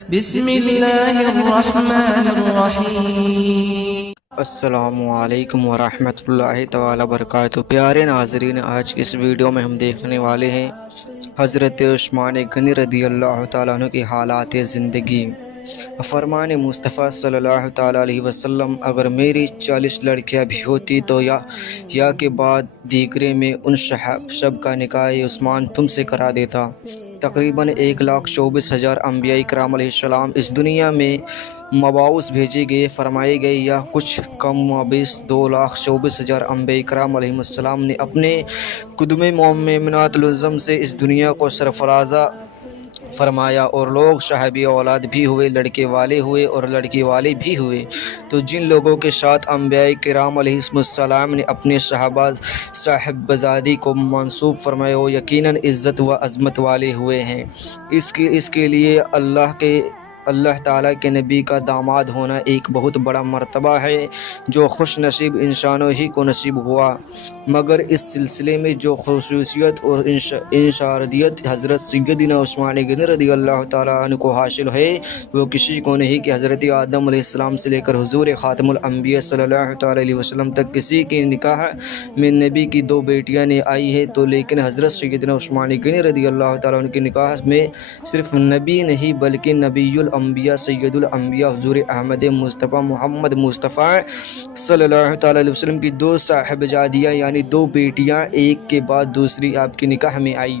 بسم اللہ الرحمن الرحیم۔ السلام علیکم ورحمۃ اللہ تعالی وبرکاتہ۔ پیارے ناظرین، آج کی اس ویڈیو میں ہم دیکھنے والے ہیں حضرت عثمان غنی رضی اللہ تعالیٰ عنہ کی حالات زندگی۔ فرمان مصطفیٰ صلی اللہ تعالیٰ علیہ وسلم: اگر میری 40 لڑکیاں بھی ہوتی تو یا کے بعد دیگرے میں ان سب کا نکاح عثمان تم سے کرا دیتا۔ تقریباً 1,24,000 انبیاء کرام علیہ السلام اس دنیا میں مبعوث بھیجے گئے فرمائے گئے، یا کچھ کم و بیش 2,24,000 انبیاء کرام علیہ السلام نے اپنے قدم مومنات العظم سے اس دنیا کو سرفرازہ فرمایا، اور لوگ صحابی اولاد بھی ہوئے، لڑکے والے ہوئے اور لڑکی والے بھی ہوئے۔ تو جن لوگوں کے ساتھ انبیاء کرام علیہ السلام نے اپنے صاحبزادی کو منسوب فرمایا، وہ یقیناً عزت و عظمت والے ہوئے ہیں۔ اس کے لیے اللہ تعالیٰ کے نبی کا داماد ہونا ایک بہت بڑا مرتبہ ہے، جو خوش نصیب انسانوں ہی کو نصیب ہوا۔ مگر اس سلسلے میں جو خصوصیت اور انشاردیت حضرت سیدنا عثمان غنی رضی اللہ تعالیٰ عنہ کو حاصل ہے، وہ کسی کو نہیں کہ حضرت آدم علیہ السلام سے لے کر حضور خاتم الانبیاء صلی اللہ تعالیٰ علیہ وسلم تک کسی کے نکاح میں نبی کی 2 بیٹیاں نے آئی ہے، تو لیکن حضرت سیدنا عثمان غنی رضی اللہ تعالیٰ عنہ کے نکاح میں صرف نبی نہیں بلکہ نبی الانبیاء سید الانبیاء حضور احمد مصطفیٰ محمد مصطفیٰ صلی اللہ تعالیٰ علیہ وسلم کی 2 صاحبزادیاں یعنی 2 بیٹیاں ایک کے بعد دوسری آپ کے نکاح میں آئیں۔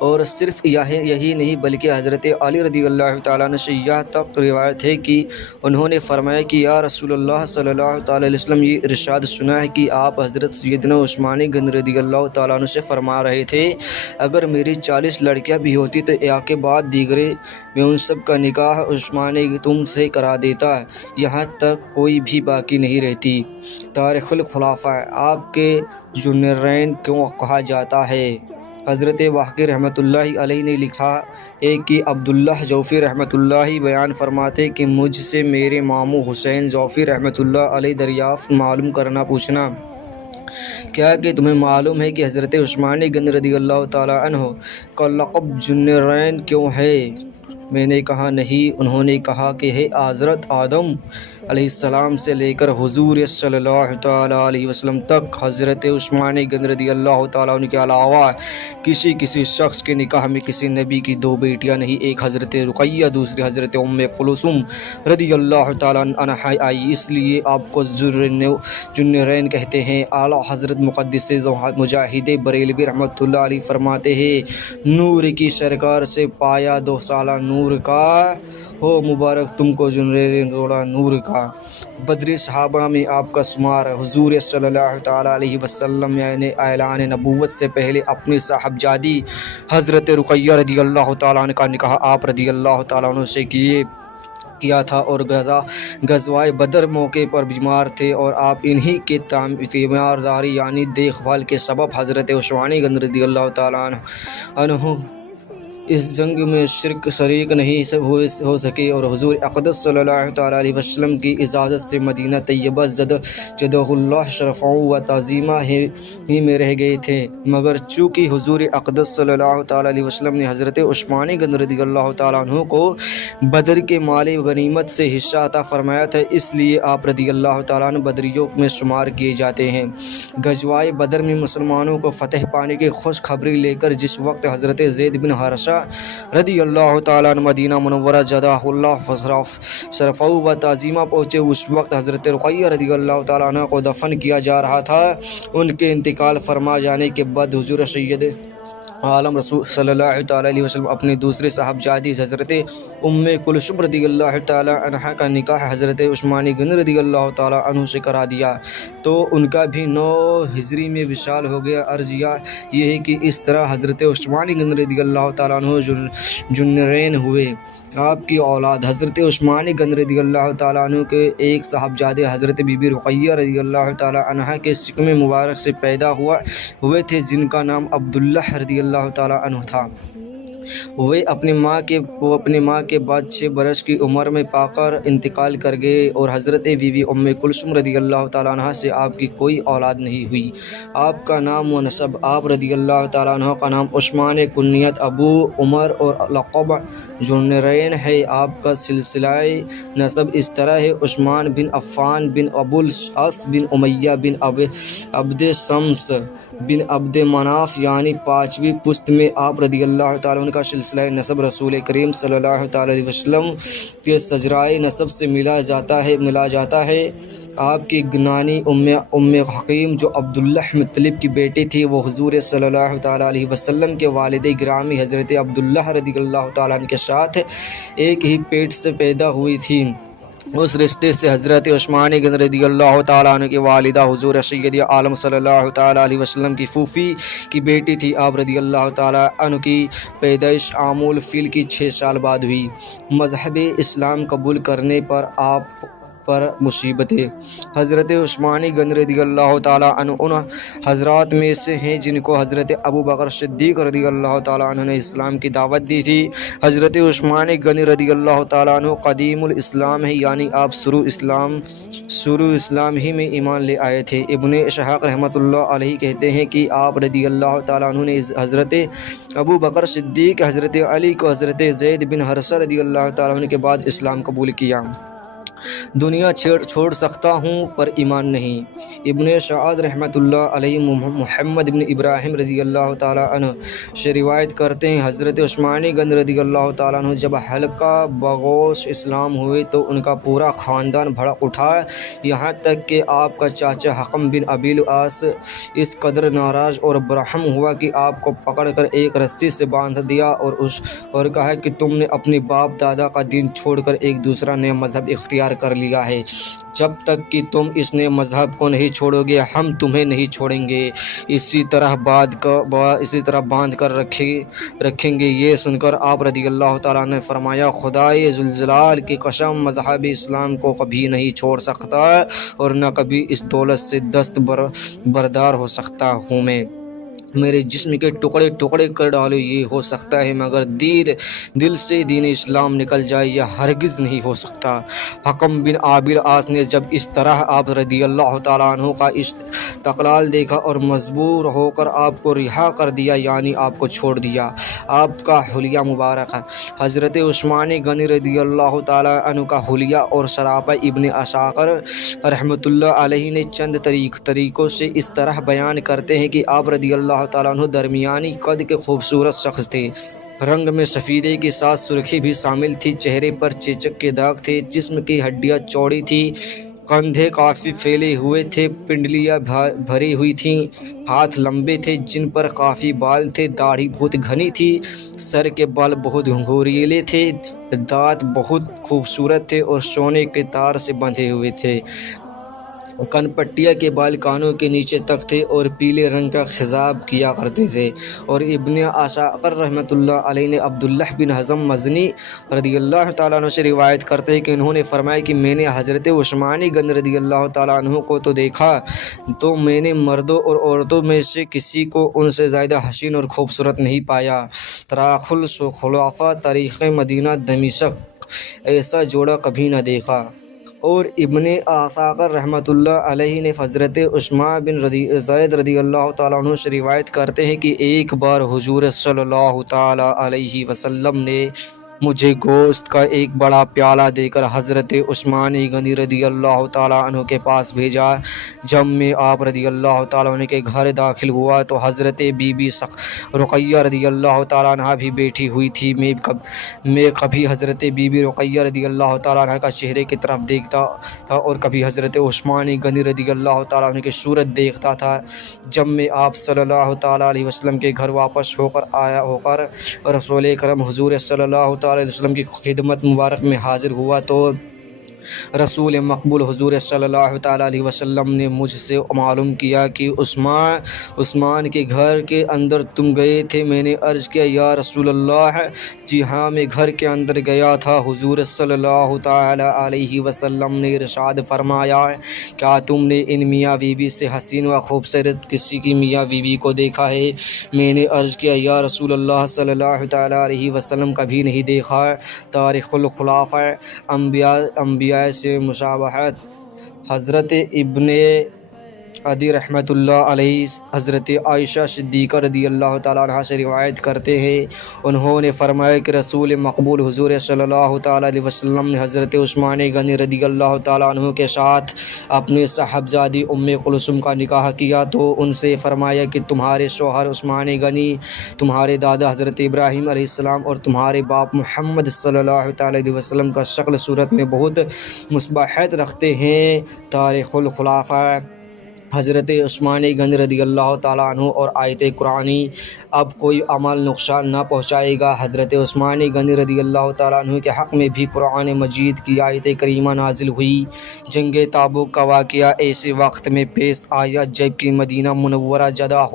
اور صرف یہی نہیں بلکہ حضرت علی رضی اللہ تعالیٰ عنہ سے یہ تک روایت ہے کہ انہوں نے فرمایا کہ یا رسول اللہ صلی اللہ تعالیٰ علیہ وسلم، یہ ارشاد سنا ہے کہ آپ حضرت سیدنا عثمان غنی رضی اللہ تعالیٰ عنہ سے فرما رہے تھے، اگر میری 40 لڑکیاں بھی ہوتی تو ایک کے بعد دیگرے میں ان سب کا نکاح عثمان تم سے کرا دیتا، یہاں تک کوئی بھی باقی نہیں رہتی۔ تاریخ الخلفاء آپ کے ذوالنورین کیوں کہا جاتا ہے؟ حضرت واقع رحمۃ اللہ علیہ نے لکھا ہے کہ عبداللہ جوفی رحمۃ اللہ بیان فرماتے کہ مجھ سے میرے ماموں حسین جوفی رحمۃ اللہ علیہ دریافت معلوم کرنا پوچھنا، کیا کہ تمہیں معلوم ہے کہ حضرت عثمان غنی رضی اللہ تعالیٰ عنہ کا لقب ذوالنورین کیوں ہے؟ میں نے کہا نہیں۔ انہوں نے کہا کہ ہے حضرت آدم علیہ السلام سے لے کر حضور صلی اللہ تعالیٰ علیہ وسلم تک حضرت عثمان غنی رضی اللہ تعالیٰ عنہ کے علاوہ کسی شخص کے نکاح میں کسی نبی کی 2 بیٹیاں نہیں، ایک حضرت رقیہ دوسری حضرت ام کلثوم رضی اللہ تعالیٰ عنہا آئی، اس لیے آپ کو ذوالنورین کہتے ہیں۔ اعلیٰ حضرت مقدس مجاہد بریلوی رحمۃ اللہ علیہ فرماتے ہیں، نور کی سرکار سے پایا 2 سالہ نور کا، ہو مبارک تم کو ذوالنورین جوڑا نور کا۔ بدری صحابہ میں آپ کا شمار حضور صلی اللہ تعالیٰ علیہ وسلم یعنی اعلان نبوت سے پہلے اپنی صاحبزادی حضرت رقیہ رضی اللہ تعالیٰ عنہ کا نکاح آپ رضی اللہ تعالیٰ عنہ سے کیا تھا، اور غزوہ بدر موقع پر بیمار تھے، اور آپ انہی کے تیمارداری یعنی دیکھ بھال کے سبب حضرت عثمان غنی رضی اللہ تعالیٰ عنہ اس جنگ میں شریک نہیں ہو سکے، اور حضور اقدس صلی اللہ تعالیٰ علیہ وسلم کی اجازت سے مدینہ طیبہ جدہ اللہ شرفہ و تعظیمہ ہی میں رہ گئے تھے۔ مگر چونکہ حضور اقدس صلی اللہ تعالیٰ علیہ وسلم نے حضرت عثمان غنی رضی اللہ تعالیٰ عنہ کو بدر کے مال غنیمت سے حصہ عطا فرمایا تھا، اس لیے آپ رضی اللہ تعالیٰ عنہ بدریوں میں شمار کیے جاتے ہیں۔ غزوہ بدر میں مسلمانوں کو فتح پانے کی خوشخبری لے کر جس وقت حضرت زید بن حارثہ رضی اللہ تعالیٰ عنہ مدینہ منورہ جدہ اللہ شرفہ و تعظیمہ پہنچے، اس وقت حضرت رقیہ رضی اللہ تعالیٰ عنہ کو دفن کیا جا رہا تھا۔ ان کے انتقال فرما جانے کے بعد حضور سید عالم رسول صلی اللہ تعالیٰ علیہ وسلم اپنی دوسری صاحبزادی حضرت ام کلثوم رضی اللہ تعالیٰ عنہ کا نکاح حضرت عثمان غنی رضی اللہ تعالیٰ عنہ سے کرا دیا، تو ان کا بھی 9 ہجری میں وصال ہو گیا۔ عرض یہ ہے کہ اس طرح حضرت عثمان غنی رضی اللہ تعالیٰ عنہ ذوالنورین ہوئے۔ آپ کی اولاد حضرت عثمان غنی رضی اللہ تعالیٰ عنہ کے ایک صاحبزادے حضرت بی بی رقیہ رضی اللہ تعالیٰ عنہ کے شکم مبارک سے پیدا ہوئے تھے، جن کا نام عبداللہ رضی اللہ تعالیٰ عنہ تھا۔ وہ اپنی ماں کے بعد 6 برس کی عمر میں پا کر انتقال کر گئے اور حضرت بی بی ام کلثوم رضی اللہ تعالیٰ عنہ سے آپ کی کوئی اولاد نہیں ہوئی۔ آپ کا نام و نسب: آپ رضی اللہ تعالیٰ عنہ کا نام عثمان، کنیت ابو عمر اور لقب ذوالنورین ہے۔ آپ کا سلسلہ نسب اس طرح ہے: عثمان بن عفان بن ابو العاص بن امیہ بن عبد شمس بن عبد مناف، یعنی 5ویں پشت میں آپ رضی اللہ تعالیٰ عنہ کا سلسلہ نسب رسول کریم صلی اللہ تعالیٰ علیہ وسلم کے شجرۂ نسب سے ملا جاتا ہے۔ آپ کی نانی ام حکیم جو عبداللہ مطلب کی بیٹی تھی، وہ حضور صلی اللہ تعالیٰ علیہ وسلم کے والد گرامی حضرت عبداللہ رضی اللہ تعالیٰ عنہ کے ساتھ ایک ہی پیٹ سے پیدا ہوئی تھی۔ اس رشتے سے حضرت عثمان غنی رضی اللہ تعالیٰ عنہ کی والدہ حضور سید عالم صلی اللہ تعالیٰ علیہ وسلم کی پھوپھی کی بیٹی تھی۔ آپ رضی اللہ تعالیٰ عنہ کی پیدائش عام الفیل کی 6 سال بعد ہوئی۔ مذہب اسلام قبول کرنے پر آپ پر مصیبتیں: حضرت عثمان غنی رضی اللہ تعالیٰ عنہ ان حضرات میں سے ہیں جن کو حضرت ابو بکر صدیق رضی اللہ تعالیٰ عنہ نے اسلام کی دعوت دی تھی۔ حضرت عثمان غنی رضی اللہ تعالیٰ عنہ قدیم الاسلام ہے، یعنی آپ شروع اسلام ہی میں ایمان لے آئے تھے۔ ابن اسحاق رحمۃ اللہ علیہ کہتے ہیں کہ آپ رضی اللہ تعالیٰ عنہ نے حضرت ابو بکر صدیق، حضرت علی کو حضرت زید بن حارثہ رضی اللہ تعالیٰ عنہ کے بعد اسلام قبول کیا۔ دنیا چھوڑ سکتا ہوں پر ایمان نہیں۔ ابن سعد رحمۃ اللہ علیہ محمد بن ابراہیم رضی اللہ تعالیٰ عنہ سے روایت کرتے ہیں، حضرت عثمان غنی رضی اللہ تعالیٰ عنہ جب حلقہ بغوث اسلام ہوئے تو ان کا پورا خاندان بھڑک اٹھا، یہاں تک کہ آپ کا چاچا حکم بن ابی العاص اس قدر ناراض اور برہم ہوا کہ آپ کو پکڑ کر ایک رسی سے باندھ دیا اور کہا کہ تم نے اپنے باپ دادا کا دین چھوڑ کر ایک دوسرا نیا مذہب اختیار کر لیا ہے، جب تک کہ تم اس نئے مذہب کو نہیں چھوڑو گے ہم تمہیں نہیں چھوڑیں گے، اسی طرح باندھ کر رکھیں گے۔ یہ سن کر آپ رضی اللہ تعالیٰ نے فرمایا، خدائے ذوالجلال کی قسم، مذہب اسلام کو کبھی نہیں چھوڑ سکتا اور نہ کبھی اس دولت سے دست بردار ہو سکتا ہوں میں۔ میرے جسم کے ٹکڑے ٹکڑے کر ڈالو، یہ ہو سکتا ہے، مگر دل سے دین اسلام نکل جائے یہ ہرگز نہیں ہو سکتا۔ حکم بن ابی العاص نے جب اس طرح آپ رضی اللہ تعالیٰ عنہ کا استقلال دیکھا اور مجبور ہو کر آپ کو رہا کر دیا، یعنی آپ کو چھوڑ دیا۔ آپ کا حلیہ مبارک ہے۔ حضرت عثمان غنی رضی اللہ تعالیٰ عنہ کا حلیہ اور سراپا ابن اسحاق رحمۃ اللہ علیہ نے چند طریقوں سے اس طرح بیان کرتے ہیں کہ آپ رضی اللہ تعالیٰ عنہ درمیانی قد کے خوبصورت شخص تھے، رنگ میں سفیدی کے ساتھ سرخی بھی شامل تھی، چہرے پر چیچک کے داغ تھے، جسم کی ہڈیاں چوڑی تھیں، کندھے کافی پھیلے ہوئے تھے، پنڈلیاں بھری ہوئی تھیں، ہاتھ لمبے تھے جن پر کافی بال تھے، داڑھی بہت گھنی تھی، سر کے بال بہت گھوریلے تھے، دانت بہت خوبصورت تھے اور سونے کے تار سے بندھے ہوئے تھے، کن پٹیا کے بال کانوں کے نیچے تک تھے اور پیلے رنگ کا خضاب کیا کرتے تھے۔ اور ابن اسحاق رحمۃ اللہ علیہ نے عبداللہ بن حزم مزنی رضی اللہ تعالیٰ عنہ سے روایت کرتے ہیں کہ انہوں نے فرمایا کہ میں نے حضرت عثمان غنی رضی اللہ تعالیٰ عنہ کو تو دیکھا تو میں نے مردوں اور عورتوں میں سے کسی کو ان سے زیادہ حسین اور خوبصورت نہیں پایا۔ تاریخ الخلفاء، تاریخ مدینہ دمشق، ایسا جوڑا کبھی نہ دیکھا۔ اور ابن اسحاق رحمۃ اللہ علیہ نے حضرت عثمان بن زید رضی اللہ تعالیٰ عنہ سے روایت کرتے ہیں کہ ایک بار حضور صلی اللہ تعالیٰ علیہ وسلم نے مجھے گوشت کا ایک بڑا پیالہ دے کر حضرت عثمان غنی رضی اللہ تعالیٰ عنہ کے پاس بھیجا۔ جب میں آپ رضی اللہ تعالیٰ عنہ کے گھر داخل ہوا تو حضرت بی بی رقیہ رضی اللہ تعالیٰ عنہ بھی بیٹھی ہوئی تھی۔ میں کبھی حضرت بی بی رقیہ رضی اللہ تعالیٰ عنہ کا چہرے کی طرف دیکھتا تھا اور کبھی حضرت عثمان غنی رضی اللہ تعالیٰ عنہ کی صورت دیکھتا تھا۔ جب میں آپ صلی اللہ تعالیٰ علیہ وسلم کے گھر واپس ہو کر رسول کرم حضور صلی اللہ تعالیٰ علیہ وسلم کی خدمت مبارک میں حاضر ہوا تو رسول مقبول حضور صلی اللہ تعالیٰ علیہ وسلم نے مجھ سے معلوم کیا کہ عثمان کے گھر کے اندر تم گئے تھے۔ میں نے عرض کیا یا رسول اللہ جی ہاں میں گھر کے اندر گیا تھا۔ حضور صلی اللہ تعالیٰ علیہ وسلم نے ارشاد فرمایا کیا تم نے ان میاں بیوی سے حسین و خوبصورت کسی کی میاں بیوی کو دیکھا ہے؟ میں نے عرض کیا یا رسول اللہ صلی اللہ تعالیٰ علیہ وسلم کبھی نہیں دیکھا۔ تاریخ الخلفاء انبیاء سے مشابہت۔ حضرت ابن عدی رحمۃ اللہ علیہ حضرت عائشہ صدیقہ رضی اللہ تعالیٰ عنہ سے روایت کرتے ہیں، انہوں نے فرمایا کہ رسول مقبول حضور صلی اللہ تعالیٰ علیہ وسلم نے حضرت عثمان غنی رضی اللہ تعالیٰ عنہ کے ساتھ اپنی صاحبزادی ام کلثوم کا نکاح کیا تو ان سے فرمایا کہ تمہارے شوہر عثمان غنی تمہارے دادا حضرت ابراہیم علیہ السلام اور تمہارے باپ محمد صلی اللہ تعالیٰ علیہ وسلم کا شکل صورت میں بہت مشابہت رکھتے ہیں۔ تاریخ الخلفاء حضرت عثمان غنی رضی اللہ تعالیٰ عنہ اور آیت قرآنی اب کوئی عمل نقصان نہ پہنچائے گا۔ حضرت عثمان غنی رضی اللہ تعالیٰ عنہ کے حق میں بھی قرآن مجید کی آیت کریمہ نازل ہوئی۔ جنگ تابوک کا واقعہ ایسے وقت میں پیش آیا جب کہ مدینہ منورہ جدہ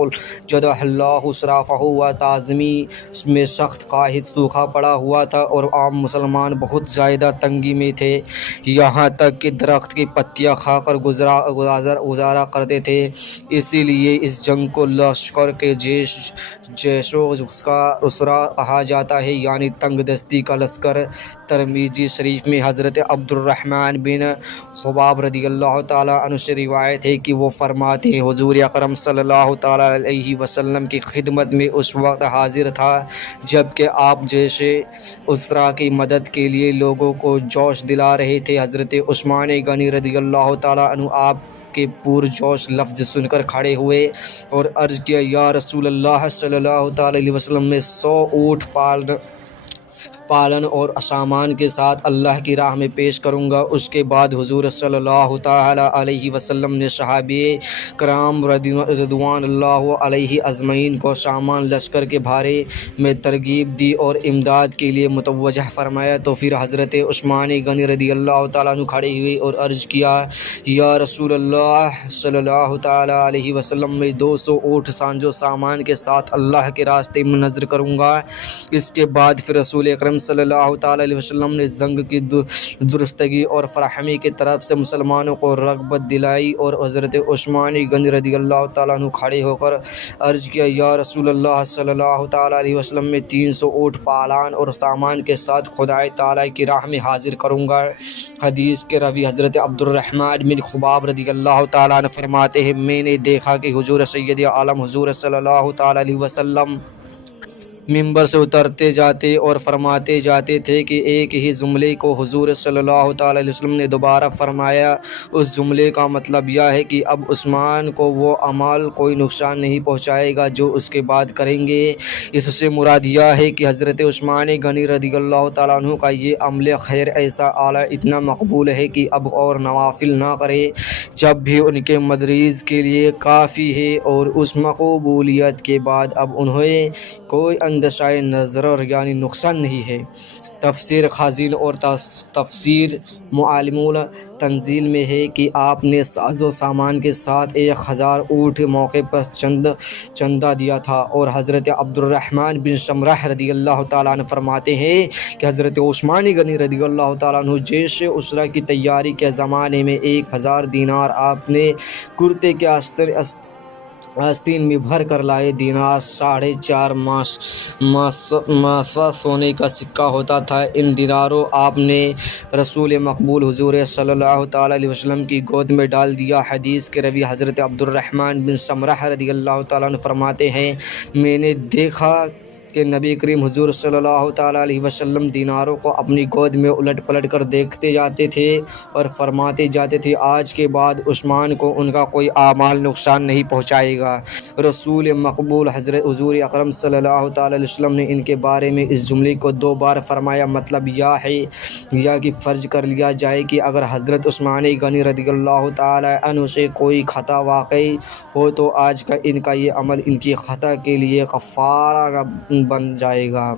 اللہ سرافہ و تعظیمی میں سخت قحط سوکھا پڑا ہوا تھا اور عام مسلمان بہت زیادہ تنگی میں تھے، یہاں تک کہ درخت کی پتیاں کھا کر گزارا کرتے تھے۔ اسی لیے اس جنگ کو لشکر کے جیش و اسرا کہا جاتا ہے، یعنی تنگ دستی کا لشکر۔ ترمذی شریف میں حضرت عبد الرحمن بن خباب رضی اللہ تعالیٰ عنہ سے روایت ہے کہ وہ فرماتے ہیں حضور اکرم صلی اللہ تعالیٰ علیہ وسلم کی خدمت میں اس وقت حاضر تھا جب کہ آپ جیش اسرا کی مدد کے لیے لوگوں کو جوش دلا رہے تھے۔ حضرت عثمان غنی رضی اللہ تعالیٰ عنہ آپ کے پرجوش لفظ سن کر کھڑے ہوئے اور عرض کیا یا رسول اللہ صلی اللہ تعالیٰ علیہ وسلم میں 100 اونٹ پالن اور سامان کے ساتھ اللہ کی راہ میں پیش کروں گا۔ اس کے بعد حضور صلی اللہ تعالیٰ علیہ وسلم نے صحابہ کرام رضوان اللہ علیہ اجمعین کو سامان لشکر کے بارے میں ترغیب دی اور امداد کے لیے متوجہ فرمایا تو پھر حضرت عثمان غنی رضی اللہ تعالیٰ عنہ کھڑے ہوئے اور عرض کیا یا رسول اللہ صلی اللہ تعالیٰ علیہ وسلم میں 200 اونٹ سانجو سامان کے ساتھ اللہ کے راستے میں نذر کروں گا۔ اس کے بعد پھر رسول اکرم صلی اللہ تعالیٰ علیہ وسلم نے جنگ کی درستگی اور فراہمی کی طرف سے مسلمانوں کو رغبت دلائی اور حضرت عثمان غنی رضی اللہ تعالیٰ عنہ کھڑے ہو کر عرض کیا یا رسول اللہ صلی اللہ تعالیٰ علیہ وسلم میں 300 اونٹ پالان اور سامان کے ساتھ خدائے تعالیٰ کی راہ میں حاضر کروں گا۔ حدیث کے راوی حضرت عبد الرحمن بن خباب رضی اللہ تعالیٰ عنہ فرماتے ہیں میں نے دیکھا کہ حضور سید عالم حضور صلی اللہ تعالیٰ علیہ وسلم ممبر سے اترتے جاتے اور فرماتے جاتے تھے کہ ایک ہی جملے کو حضور صلی اللہ تعالیٰ علیہ وسلم نے دوبارہ فرمایا۔ اس جملے کا مطلب یہ ہے کہ اب عثمان کو وہ عمل کوئی نقصان نہیں پہنچائے گا جو اس کے بعد کریں گے۔ اس سے مراد یہ ہے کہ حضرت عثمان غنی رضی اللہ تعالیٰ عنہ کا یہ عمل خیر ایسا اعلیٰ اتنا مقبول ہے کہ اب اور نوافل نہ کرے جب بھی ان کے مدریض کے لیے کافی ہے، اور اس مقبولیت کے بعد اب انہیں کوئی اندیشہ نظر یعنی نقصان نہیں ہے۔ تفسیر خازن اور تفسیر معالم تنزیل میں ہے کہ آپ نے ساز و سامان کے ساتھ 1000 اونٹ موقع پر چندہ دیا تھا، اور حضرت عبد الرحمن بن سمرہ رضی اللہ تعالیٰ عنہ فرماتے ہیں کہ حضرت عثمان غنی رضی اللہ تعالیٰ عنہ جیش اسرا کی تیاری کے زمانے میں 1000 دینار آپ نے کرتے کے آستین میں بھر کر لائے۔ دینار 4.5 ماسہ سونے کا سکہ ہوتا تھا۔ ان دیناروں آپ نے رسول مقبول حضور صلی اللہ تعالیٰ علیہ وسلم کی گود میں ڈال دیا۔ حدیث کے راوی حضرت عبد الرحمن بن سمرہ رضی اللہ تعالیٰ عنہ فرماتے ہیں میں نے دیکھا کہ نبی کریم حضور صلی اللہ تعالیٰ علیہ وسلم دیناروں کو اپنی گود میں الٹ پلٹ کر دیکھتے جاتے تھے اور فرماتے جاتے تھے آج کے بعد عثمان کو ان کا کوئی اعمال نقصان نہیں پہنچائے گا۔ رسول مقبول حضرت حضور اکرم صلی اللہ تعالیٰ علیہ وسلم نے ان کے بارے میں اس جملے کو 2 بار فرمایا۔ مطلب یہ ہے یا کہ فرض کر لیا جائے کہ اگر حضرت عثمان غنی رضی اللہ تعالیٰ عنہ سے کوئی خطا واقع ہو تو آج کا ان کا یہ عمل ان کی خطا کے لیے کفارہ بن جائے گا۔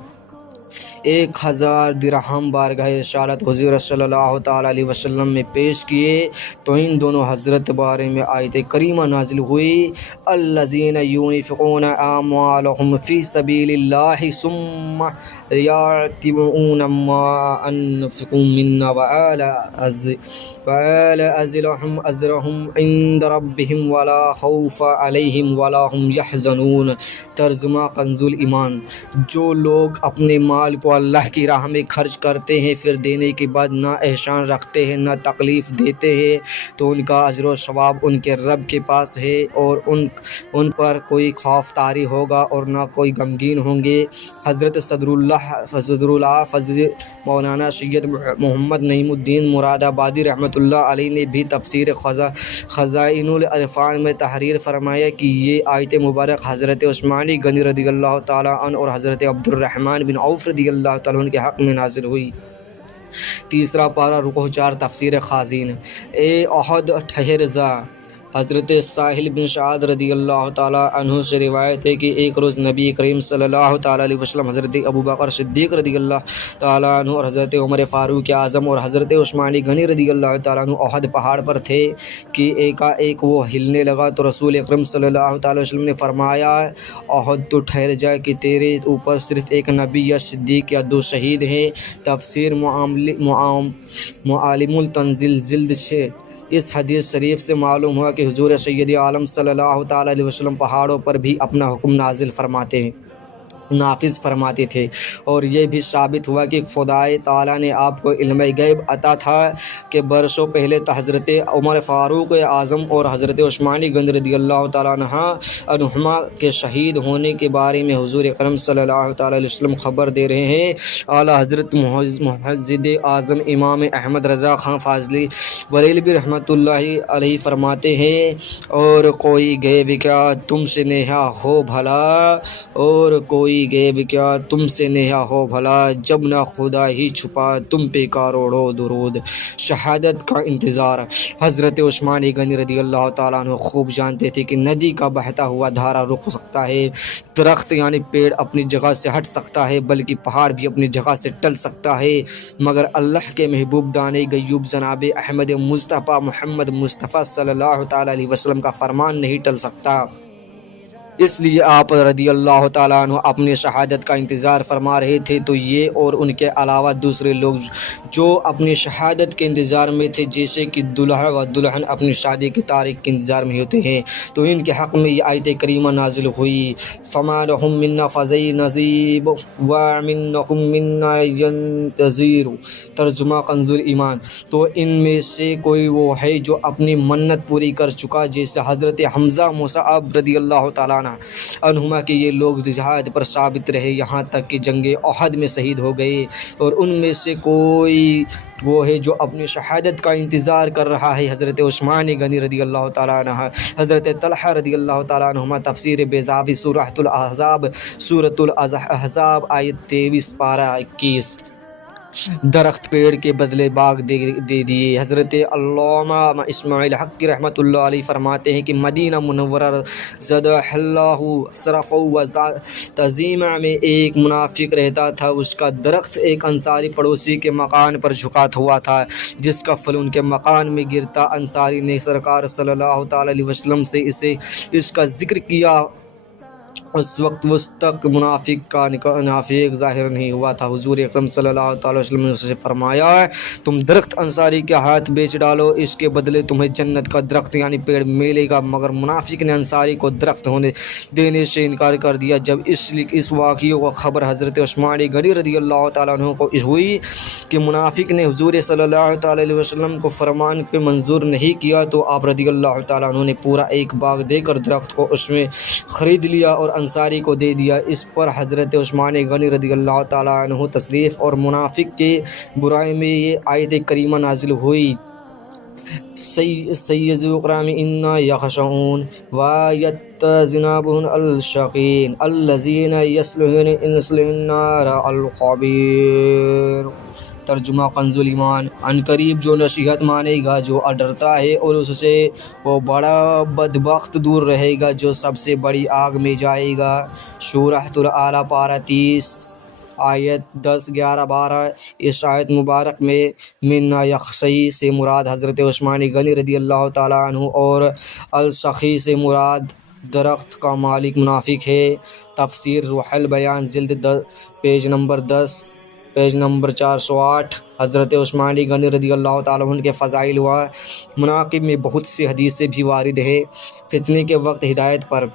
1000 درہم بارگاہ رسالت حضور صلی اللہ تعالیٰ علیہ وسلم میں پیش کیے تو ان دونوں حضرت بارے میں آیت کریمہ نازل ہوئی، الذین ينفقون اموالهم فی سبیل اللہ ثم یتبعون ما انفقوا منا وآل لهم اجرهم عند ربهم ولا خوف علیہم ولا هم يحزنون۔ ترجمہ کنز ایمان، جو لوگ اپنے مال کو اللہ کی راہ میں خرچ کرتے ہیں پھر دینے کے بعد نہ احسان رکھتے ہیں نہ تکلیف دیتے ہیں تو ان کا اجر و ثواب ان کے رب کے پاس ہے اور ان پر کوئی خوف طاری ہوگا اور نہ کوئی غمگین ہوں گے۔ حضرت صدر فضل مولانا سید محمد نعیم الدین مراد آبادی رحمۃ اللہ علیہ نے بھی تفسیر خزائن العرفان میں تحریر فرمایا کہ یہ آیت مبارک حضرت عثمان غنی رضی اللہ تعالیٰ عنہ اور حضرت عبد الرحمن بن عوف رضی اللہ تعالیٰ عنہ کے حق میں نازل ہوئی۔ تیسرا پارہ رکوع 4 تفسیر خازین۔ اے احد ٹھہر جا۔ حضرت ساحل بن سعد رضی اللہ تعالیٰ عنہ سے روایت ہے کہ ایک روز نبی کریم صلی اللہ تعالیٰ علیہ وسلم حضرت ابوبکر صدیق رضی اللہ تعالیٰ عنہ اور حضرت عمر فاروق اعظم اور حضرت عثمان غنی رضی اللہ تعالیٰ عنہ احد پہاڑ پر تھے کہ ایک وہ ہلنے لگا تو رسول اکرم صلی اللہ تعالیٰ علیہ وسلم نے فرمایا، احد تو ٹھہر جائے کہ تیرے اوپر صرف ایک نبی یا صدیق یا 2 شہید ہیں۔ تفسیر معالم التنزیل جلد 6۔ اس حدیث شریف سے معلوم ہوا کہ حضور سید عالم صلی اللہ تعالیٰ علیہ وسلم پہاڑوں پر بھی اپنا حکم نافذ فرماتے تھے، اور یہ بھی ثابت ہوا کہ خدائے تعالیٰ نے آپ کو علم غیب عطا تھا کہ برسوں پہلے حضرت عمر فاروق اعظم اور حضرت عثمان غنی رضی اللہ تعالیٰ عنہما کے شہید ہونے کے بارے میں حضور اکرم صلی اللہ تعالیٰ علیہ وسلم خبر دے رہے ہیں۔ اعلیٰ حضرت محدث اعظم امام احمد رضا خان فاضلی بریلوی رحمۃ اللہ علیہ فرماتے ہیں، اور کوئی غیب کیا تم سے نہا ہو بھلا، اور کوئی غیب کیا تم سے نہا ہو بھلا، جب نہ خدا ہی چھپا تم پہ کروڑوں درود۔ شہادت کا انتظار۔ حضرت عثمان غنی رضی اللہ تعالیٰ عنہ خوب جانتے تھے کہ ندی کا بہتا ہوا دھارا رک سکتا ہے، درخت یعنی پیڑ اپنی جگہ سے ہٹ سکتا ہے، بلکہ پہاڑ بھی اپنی جگہ سے ٹل سکتا ہے، مگر اللہ کے محبوب دانے غیوب جناب احمد مصطفیٰ محمد مصطفیٰ صلی اللہ تعالیٰ علیہ وسلم کا فرمان نہیں ٹل سکتا۔ اس لیے آپ رضی اللہ تعالیٰ عنہ اپنی شہادت کا انتظار فرما رہے تھے، تو یہ اور ان کے علاوہ دوسرے لوگ جو اپنی شہادت کے انتظار میں تھے، جیسے کہ دلہا و دلہن اپنی شادی کی تاریخ کے انتظار میں ہوتے ہیں، تو ان کے حق میں یہ آیت کریمہ نازل ہوئی، فَمَا لَهُم مِّنَّا فَزَيْ نَصِيبٌ وَمِنَّكُم مِّنَّا يَنتَظِرُ۔ ترجمہ کنز ایمان۔ تو ان میں سے کوئی وہ ہے جو اپنی منت پوری کر چکا، جیسے حضرت حمزہ مصعب رضی اللہ تعالیٰ عنہما کہ یہ لوگ جہاد پر ثابت رہے یہاں تک کہ جنگ احد میں شہید ہو گئے، اور ان میں سے کوئی وہ ہے جو اپنی شہادت کا انتظار کر رہا ہے، حضرت عثمان غنی رضی اللہ تعالیٰ عنہ، حضرت طلحہ رضی اللہ تعالیٰ عنہما۔ تفسیر بیضاوی سورۃ الاحزاب آیت 23 پارہ 21۔ درخت پیڑ کے بدلے باغ دے دیے۔ حضرت علامہ اسماعیل حقی رحمۃ اللہ علیہ فرماتے ہیں کہ مدینہ منورہ زادہ اللہ شرفہ و تعظیمہ میں ایک منافق رہتا تھا، اس کا درخت ایک انصاری پڑوسی کے مکان پر جھکا ہوا تھا، جس کا پھل ان کے مکان میں گرتا۔ انصاری نے سرکار صلی اللہ تعالیٰ علیہ وسلم سے اس کا ذکر کیا، اس وقت تک منافق کا نافق ظاہر نہیں ہوا تھا۔ حضور اکرم صلی اللہ تعالیٰ وسلم نے اسے فرمایا، تم درخت انصاری کے ہاتھ بیچ ڈالو، اس کے بدلے تمہیں جنت کا درخت یعنی پیڑ ملے گا۔ مگر منافق نے انصاری کو درخت ہونے دینے سے انکار کر دیا۔ جب اس واقعے کو خبر حضرت عثمان غنی رضی اللہ تعالیٰ عنہ کو ہوئی کہ منافق نے حضور صلی اللہ تعالیٰ علیہ وسلم کو فرمان پہ منظور نہیں کیا، تو آپ رضی اللہ تعالیٰ عنہ نے پورا ایک باغ دے کر درخت کو اس میں خرید لیا اور انصاری کو دے دیا۔ اس پر حضرت عثمان غنی رضی اللہ تعالیٰ عنہ تشریف اور منافق کے برائی میں یہ آیت کریمہ نازل ہوئی، سید اکرام انا یخشعون ویتجنبون الشقین الذین یصلون نار القبیر۔ ترجمہ کنز ایمان۔ ان قریب جو نصیحت مانے گا، جو ڈرتا ہے، اور اس سے وہ بڑا بدبخت دور رہے گا جو سب سے بڑی آگ میں جائے گا۔ سورۃ الاعلیٰ پارہ 30۔ آیت 10, 11, 12 اس آیت مبارک میں من یخشی سے مراد حضرت عثمان غنی رضی اللہ تعالیٰ عنہ اور السخی سے مراد درخت کا مالک منافق ہے۔ تفسیر روح البیان جلد پیج نمبر 10 پیج نمبر 408۔ حضرت عثمان غنی رضی اللہ تعالیٰ عنہ کے فضائل و مناقب میں بہت سی حدیثیں بھی وارد ہے۔ فتنے کے وقت ہدایت پر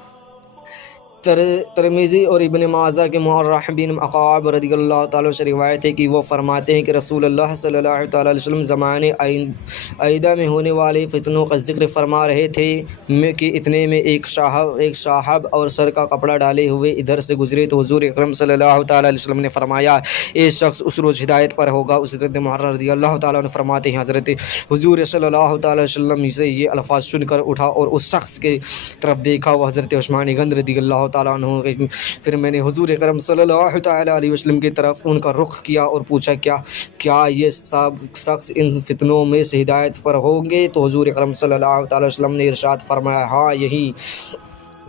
ترمذی اور ابن ماجہ کے معرح بن عقاب رضی اللہ تعالیٰ سے روایت ہے کہ وہ فرماتے ہیں کہ رسول اللہ صلی اللہ تعالیٰ علیہ وسلم زمانے آئندہ میں ہونے والے فتنوں کا ذکر فرما رہے تھے کہ اتنے میں ایک صاحب اور سر کا کپڑا ڈالے ہوئے ادھر سے گزرے تو حضور اکرم صلی اللہ تعالیٰ علیہ وسلم نے فرمایا ایک شخص اس روز ہدایت پر ہوگا۔ اس حضرت محرر رضی اللہ تعالیٰ عنہ فرماتے ہیں حضرت حضور صلی اللہ تعالیٰ علیہ وسلم سے یہ الفاظ سن کر اٹھا اور اس شخص کے طرف دیکھا، وہ حضرت عثمان غنی رضی اللہ تعالیٰ عنہ۔ پھر میں نے حضور اکرم صلی اللہ تعالیٰ علیہ وسلم کی طرف ان کا رخ کیا اور پوچھا کیا یہ سب شخص ان فتنوں میں سے ہدایت پر ہوں گے؟ تو حضور اکرم صلی اللہ تعالیٰ علیہ وسلم نے ارشاد فرمایا ہاں یہی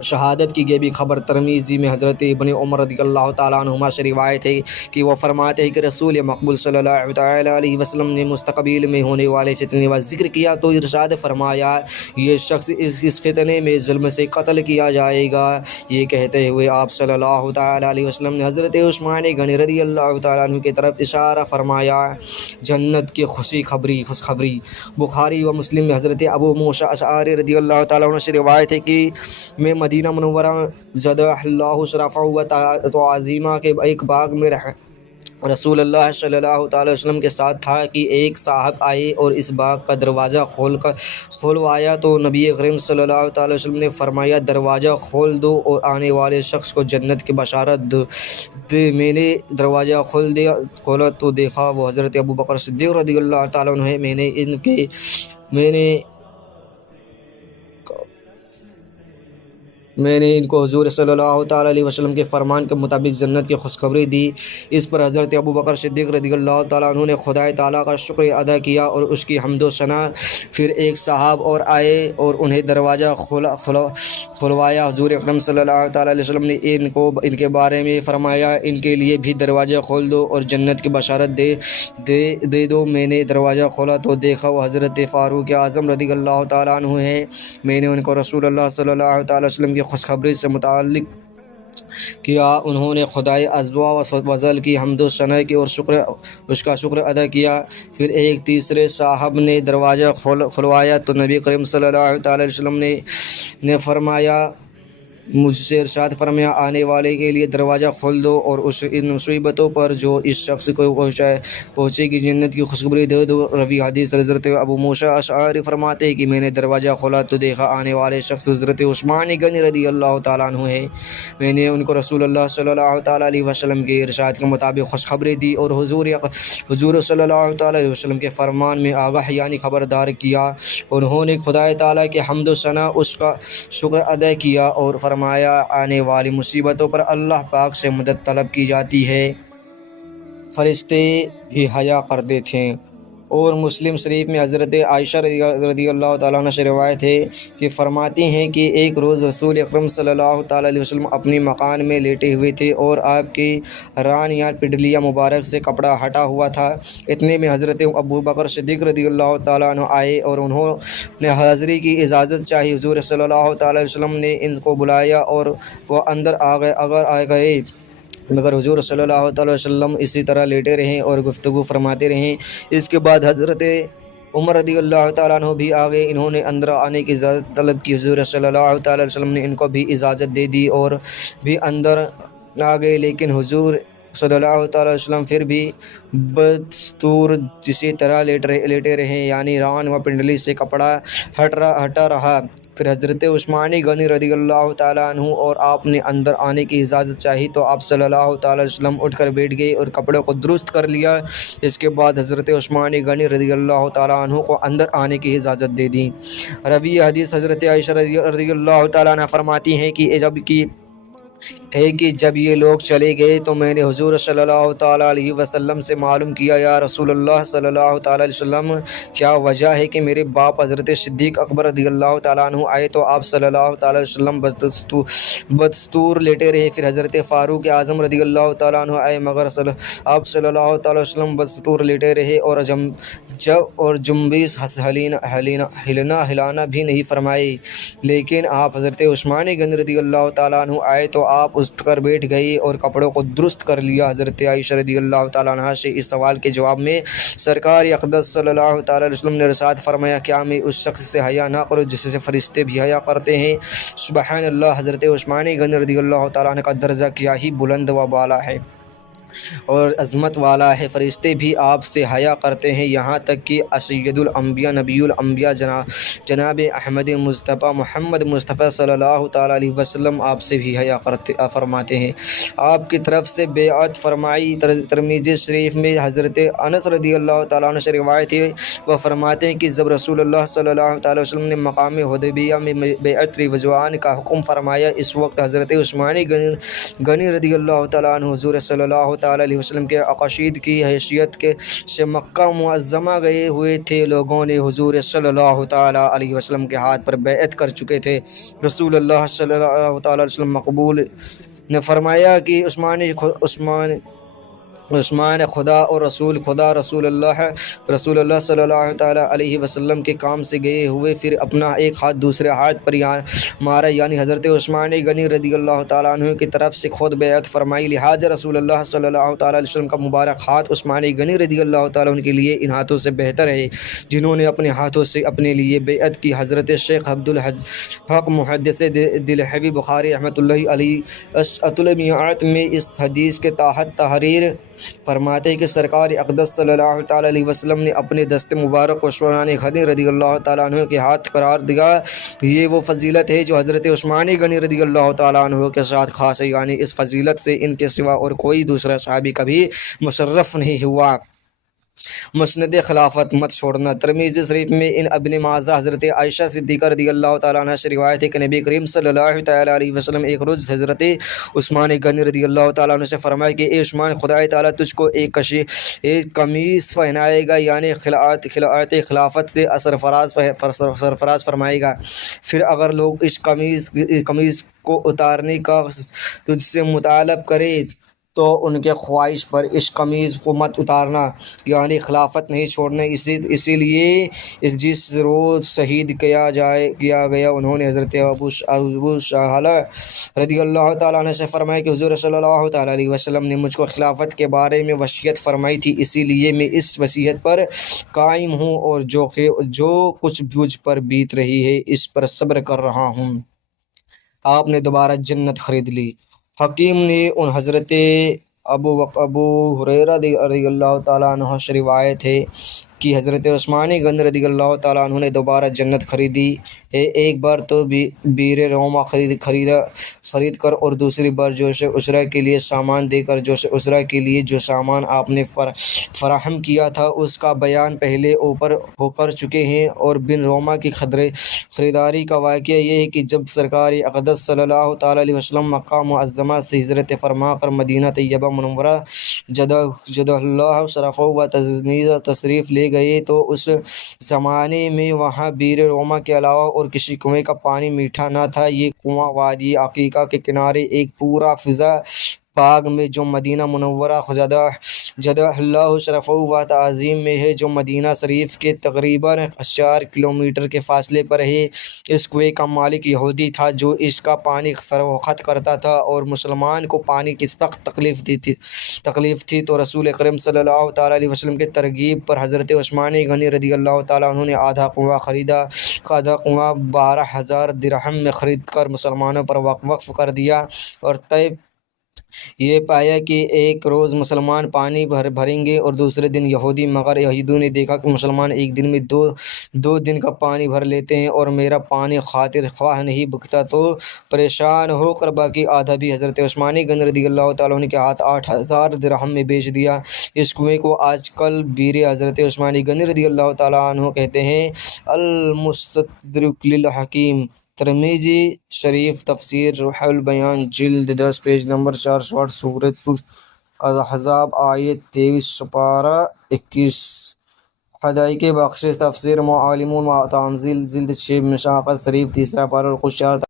شہادت کی یہ بھی خبر ترمذی میں حضرت ابن عمر رضی اللہ تعالیٰ عنہما سے روایت ہے کہ وہ فرماتے ہیں کہ رسول مقبول صلی اللہ تعالیٰ علیہ وسلم نے مستقبل میں ہونے والے فتنے کا ذکر کیا تو ارشاد فرمایا یہ شخص اس فتنے میں ظلم سے قتل کیا جائے گا۔ یہ کہتے ہوئے آپ صلی اللہ تعالیٰ علیہ وسلم نے حضرت عثمان غنی رضی اللہ تعالیٰ عنہ کی طرف اشارہ فرمایا۔ جنت کی خوشخبری بخاری و مسلم میں حضرت ابو موسیٰ اشعری رضی اللہ تعالیٰ عنہ سے روایت ہے کہ میں مدینہ منورہ زادہ اللہ شرفہ و تعظیمہ کے ایک باغ میں رسول اللہ صلی اللہ تعالیٰ وسلم کے ساتھ تھا کہ ایک صاحب آئے اور اس باغ کا دروازہ کھولوایا تو نبی کریم صلی اللہ تعالیٰ وسلم نے فرمایا دروازہ کھول دو اور آنے والے شخص کو جنت کی بشارت دے۔ میں نے دروازہ کھولا تو دیکھا وہ حضرت ابوبکر صدیق رضی اللہ تعالیٰ عنہ ہے۔ میں نے ان کو حضور صلی اللہ تعالیٰ علیہ وسلم کے فرمان کے مطابق جنت کی خوشخبری دی۔ اس پر حضرت ابوبکر صدیق رضی اللہ تعالیٰ عنہ نے خدائے تعالیٰ کا شکر ادا کیا اور اس کی حمد و ثنا۔ پھر ایک صاحب اور آئے اور انہیں دروازہ کھلوایا۔ حضور اکرم صلی اللہ تعالیٰ علیہ وسلم نے ان کے بارے میں فرمایا ان کے لیے بھی دروازہ کھول دو اور جنت کی بشارت دے دو۔ میں نے دروازہ کھولا تو دیکھا وہ حضرت فاروق اعظم رضی اللہ تعالیٰ عنہ ہیں۔ میں نے ان کو رسول اللہ صلی اللہ تعالیٰ وسلم کی خوشخبری سے متعلق کیا۔ انہوں نے خدائے ازوا و وزل کی حمد و ثنا کی اور اس کا شکر ادا کیا۔ پھر ایک تیسرے صاحب نے دروازہ کھلوایا تو نبی کریم صلی اللہ تعالیٰ علیہ وسلم نے فرمایا مجھ سے ارشاد فرمایا آنے والے کے لیے دروازہ کھول دو اور ان مصیبتوں پر جو اس شخص کو پہنچے گی جنت کی خوشخبری دے دو۔ روی حدیث حضرت ابو موسیٰ اشعری فرماتے ہیں کہ میں نے دروازہ کھولا تو دیکھا آنے والے شخص حضرت عثمان غنی رضی اللہ تعالیٰ عنہ ہے۔ میں نے ان کو رسول اللہ صلی اللہ تعالیٰ علیہ وسلم کے ارشاد کے مطابق خوشخبری دی اور حضور صلی اللہ تعالیٰ علیہ وسلم کے فرمان میں آگاہ یعنی خبردار کیا۔ انہوں نے خدائے تعالیٰ کے حمد و ثنا اس کا شکر ادا کیا اور فرمایا آنے والی مصیبتوں پر اللہ پاک سے مدد طلب کی جاتی ہے، فرشتے بھی حیا کرتے تھے۔ اور مسلم شریف میں حضرت عائشہ رضی اللہ تعالیٰ عنہ سے روایت ہے کہ فرماتی ہیں کہ ایک روز رسول اکرم صلی اللہ تعالیٰ علیہ وسلم اپنی مکان میں لیٹے ہوئے تھے اور آپ کی ران یا پڈلیا مبارک سے کپڑا ہٹا ہوا تھا۔ اتنے میں حضرت ابوبکر صدیق رضی اللہ تعالیٰ عنہ آئے اور انہوں نے حاضری کی اجازت چاہی۔ حضور صلی اللہ تعالیٰ علیہ وسلم نے ان کو بلایا اور وہ اندر آ گئے مگر حضور صلی اللہ تعالیٰ وسلم اسی طرح لیٹے رہیں اور گفتگو فرماتے رہیں۔ اس کے بعد حضرت عمر رضی اللہ تعالیٰ عنہ بھی آ گئے۔ انہوں نے اندر آنے کی اجازت طلب کی۔ حضور صلی اللہ تعالیٰ علیہ وسلم نے ان کو بھی اجازت دے دی اور بھی اندر آ گئے، لیکن حضور صلی اللہ تعالیٰ علیہ وسلم پھر بھی بدستور جسی طرح لیٹے رہے، یعنی ران و پنڈلی سے کپڑا ہٹا رہا۔ پھر حضرت عثمان غنی رضی اللہ تعالیٰ عنہ اور آپ نے اندر آنے کی اجازت چاہی تو آپ صلی اللہ تعالیٰ علیہ وسلم اٹھ کر بیٹھ گئے اور کپڑوں کو درست کر لیا۔ اس کے بعد حضرت عثمان غنی رضی اللہ تعالیٰ عنہ کو اندر آنے کی اجازت دے دی۔ روی حدیث حضرت عائشہ رضی اللہ تعالیٰ عنہ فرماتی ہیں کہ ہے کہ جب یہ لوگ چلے گئے تو میں نے حضور صلی اللہ تعالیٰ علیہ وسلم سے معلوم کیا، یا رسول اللہ صلی اللہ تعالیٰ علیہ وسلم، کیا وجہ ہے کہ میرے باپ حضرت صدیق اکبر رضی اللہ تعالیٰ عنہ آئے تو آپ صلی اللہ تعالیٰ علیہ وسلم بدستور لیٹے رہے، پھر حضرت فاروق اعظم رضی اللہ تعالیٰ عنہ آئے مگر آپ صلی اللہ تعالیٰ علیہ وسلم بدستور لیٹے رہے اور جنبش ہلانا بھی نہیں فرمائے، لیکن آپ حضرت عثمان غنی رضی اللہ تعالیٰ عنہ آئے تو آپ اٹھ کر بیٹھ گئے اور کپڑوں کو درست کر لیا۔ حضرت عائشہ رضی اللہ تعالیٰ عنہ سے اس سوال کے جواب میں سرکار اقدس صلی اللہ تعالیٰ علیہ وسلم نے ارشاد فرمایا، کیا میں اس شخص سے حیا نہ کروں جس سے فرشتے بھی حیا کرتے ہیں؟ سبحان اللہ! حضرت عثمان غنی رضی اللہ تعالیٰ عنہ کا درجہ کیا ہی بلند و بالا ہے اور عظمت والا ہے، فرشتے بھی آپ سے حیا کرتے ہیں، یہاں تک کہ سید الانبیاء نبی الانبیاء جناب احمد مصطفیٰ محمد مصطفیٰ صلی اللہ تعالیٰ علیہ وسلم آپ سے بھی حیا فرماتے ہیں۔ آپ کی طرف سے بیعت فرمائی۔ ترمذی شریف میں حضرت انس رضی اللہ تعالیٰ عنہ سے روایت ہے، وہ فرماتے ہیں کہ جب رسول اللہ صلی اللہ تعالیٰ وسلم نے مقام حدیبیہ میں بیعت رضوان کا حکم فرمایا، اس وقت حضرت عثمان غنی رضی اللہ تعالیٰ عنہ حضور صلی اللہ تعالیٰ علیہ وسلم کے عقائد کی حیثیت سے مکہ معظمہ گئے ہوئے تھے۔ لوگوں نے حضور صلی اللہ تعالیٰ علیہ وسلم کے ہاتھ پر بیعت کر چکے تھے۔ رسول اللہ صلی اللہ تعالیٰ علیہ وسلم مقبول نے فرمایا کہ عثمان خدا اور رسول خدا رسول اللہ صلی اللہ تعالیٰ علیہ وسلم کے کام سے گئے ہوئے، پھر اپنا ایک ہاتھ دوسرے ہاتھ پر مارا، یعنی حضرت عثمان غنی رضی اللہ تعالیٰ عنہ کی طرف سے خود بیعت فرمائی، لہٰذا رسول اللہ صلی اللہ تعالیٰ علیہ وسلم کا مبارک ہاتھ عثمان غنی رضی اللہ تعالیٰ عنہ کے لیے ان ہاتھوں سے بہتر ہے جنہوں نے اپنے ہاتھوں سے اپنے لیے بیعت کی۔ حضرت شیخ عبدالحق محدث دلہوی بخاری رحمۃ اللہ علیہ اسعۃ المیعات میں اس حدیث کے تحت تحریر فرماتے ہیں کہ سرکار اقدس صلی اللہ تعالیٰ علیہ وسلم نے اپنے دست مبارک کو عثمان غنی رضی اللہ تعالیٰ عنہ کے ہاتھ قرار دیا۔ یہ وہ فضیلت ہے جو حضرت عثمان غنی رضی اللہ تعالیٰ عنہ کے ساتھ خاص ہے، یعنی اس فضیلت سے ان کے سوا اور کوئی دوسرا صحابی کبھی مشرف نہیں ہوا۔ مسند خلافت مت چھوڑنا۔ ترمذی شریف میں ان ابن ماجہ حضرت عائشہ صدیقہ رضی اللہ تعالیٰ عنہ سے روایت ہے کہ نبی کریم صلی اللہ تعالیٰ علیہ وسلم ایک روز حضرت عثمان غنی رضی اللہ تعالیٰ عنہ سے فرمایا کہ اے عثمان، خدا تعالیٰ تجھ کو ایک قمیص پہنائے گا، یعنی خلعت خلافت سے سرفراز فرمائے گا، پھر اگر لوگ اس قمیص کو اتارنے کا تجھ سے مطالب کرے تو ان کے خواہش پر اس قمیض کو مت اتارنا، یعنی خلافت نہیں چھوڑنا۔ اسی لیے جس روز شہید کیا گیا انہوں نے حضرت ابو شہلہ رضی اللہ تعالیٰ عنہ سے فرمایا کہ حضور صلی اللہ تعالیٰ علیہ وسلم نے مجھ کو خلافت کے بارے میں وصیت فرمائی تھی، اسی لیے میں اس وصیت پر قائم ہوں اور جو کچھ مجھ پر بیت رہی ہے اس پر صبر کر رہا ہوں۔ آپ نے دوبارہ جنت خرید لی۔ حکیم نے ان حضرت ابو ہریرہ رضی اللہ تعالیٰ عنہ سے روایت ہے کہ حضرت عثمان غنی رضی اللہ تعالیٰ عنہ نے دوبارہ جنت خریدی ہے، ایک بار تو بیر روما خرید کر اور دوسری بار جوش اسرا کے لیے سامان دے کر۔ جوش اسرا کے لیے جو سامان آپ نے فراہم کیا تھا اس کا بیان پہلے اوپر ہو کر چکے ہیں، اور بن روما کی خریداری کا واقعہ یہ ہے کہ جب سرکار اقدس صلی اللہ تعالیٰ علیہ وسلم مکہ معظمہ سے ہجرت فرما کر مدینہ طیبہ منورہ جدہ اللہ شرفہ و تشریف لے گئے تو اس زمانے میں وہاں بیر روما کے علاوہ اور کسی کنویں کا پانی میٹھا نہ تھا۔ یہ کنواں وادی عقیقہ کے کنارے ایک پورا فضا باغ میں جو مدینہ منورہ جدہ اللہ شرفہ و تعظیم میں ہے، جو مدینہ شریف کے تقریباً 4 کلومیٹر کے فاصلے پر ہے۔ اس کنویں کا مالک یہودی تھا جو اس کا پانی فروخت کرتا تھا اور مسلمان کو پانی کی سخت تکلیف تھی، تو رسول اکرم صلی اللہ تعالیٰ علیہ وسلم کے ترغیب پر حضرت عثمان غنی رضی اللہ تعالیٰ عنہ نے آدھا کنواں خریدا۔ آدھا کنواں 12,000 درہم میں خرید کر مسلمانوں پر وقف کر دیا، اور طے یہ پایا کہ ایک روز مسلمان پانی بھریں گے اور دوسرے دن یہودی، مگر یہودیوں نے دیکھا کہ مسلمان ایک دن میں دو دن کا پانی بھر لیتے ہیں اور میرا پانی خاطر خواہ نہیں بکتا، تو پریشان ہو کر باقی آدھا بھی حضرت عثمان غنی رضی اللہ تعالیٰ عنہ کے ہاتھ 8,000 درہم میں بیچ دیا۔ اس کنویں کو آج کل بیر حضرت عثمان غنی رضی اللہ تعالیٰ عنہ کہتے ہیں۔ المستدرک للحکیم۔ ترمذی شریف تفسیر روح البیان جلد 10 پیج نمبر 408 سورۃ الاحزاب آیت 23 سپارہ 21 حدائق بخش تفسیر معالم و تنزیل جلد 6 مشاقت شریف تیسرا پارہ کچھ 4